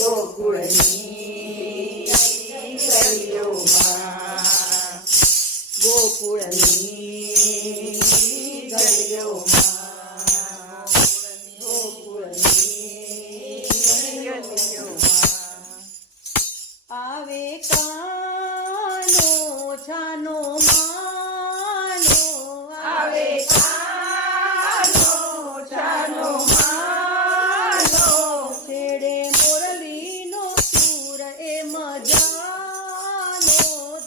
ગોકુળની ગલીઓમાં, ગોકુળની ગલીઓમાં, ગોકુળની ગલીઓમાં આવે કાનો છાનો માનો, આવે કાનો છાનો માનો, છેડે મોરલીનો સૂર એ મજાનો,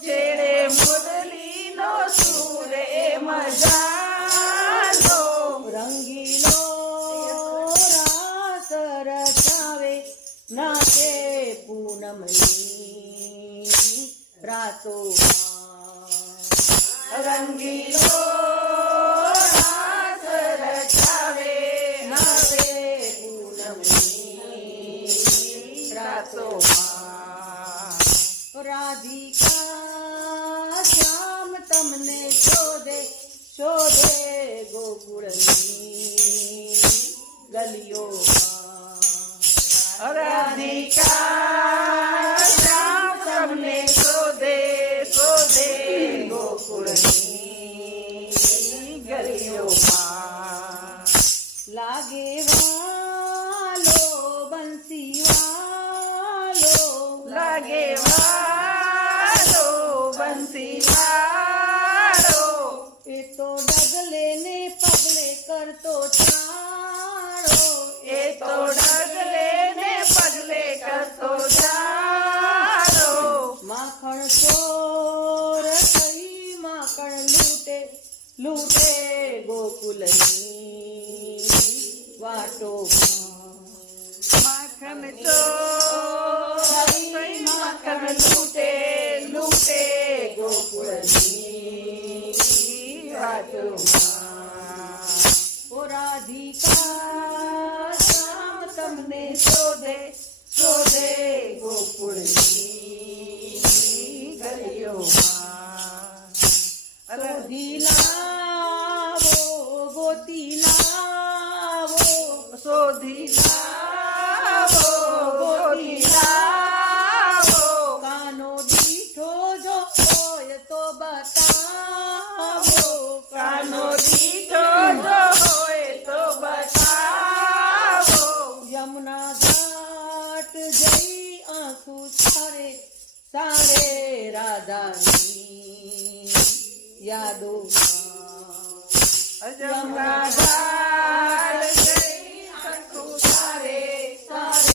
છેડે મોરલીનો સૂર એ મજાનો, રંગીલો રાસ રચાવે નાચે પૂનમની રાતોમાં, રંગીલો રાસ રચાવે નાચે પૂનમની રાતોમાં, રાધિકા શ્યામ તમને શોધે શોધે ગોકુળની ગલીઓમાં, રાધિકા શ્યામ તમને શોધે શોધે ગોકુળની ગલીઓમાં, લાગે વાલો બંસી વાલો, લાગે વાલો બંસી વાલો, એ તો ડગલે ને પગલે કરતો ચાળો, એ તો ડગલે ને પગલે કરતો ચાળો, માખણ ચોર થઈ માખણ લૂટે લૂટે ગોકુલની વાટોમાં, માખણ ચોર થઈ માખણ લૂટે લૂટે ગોકુળની વાટોમાં, ઓ રાધિકા શ્યામ તમને શોધે શોધે ગોકુળની ગલીઓમાં, શોધી લાવો ગોતી લાવો, શોધી લાવો ગોતી લાવો, કાનો દીઠો જો હોય તો બતાવો, કાનો દીઠો જો હોય તો બતાવો, યમુના ઘાટ જઈ આંસુ સારે સારે રાધાની યાદોમાં, યમુના ઘાટ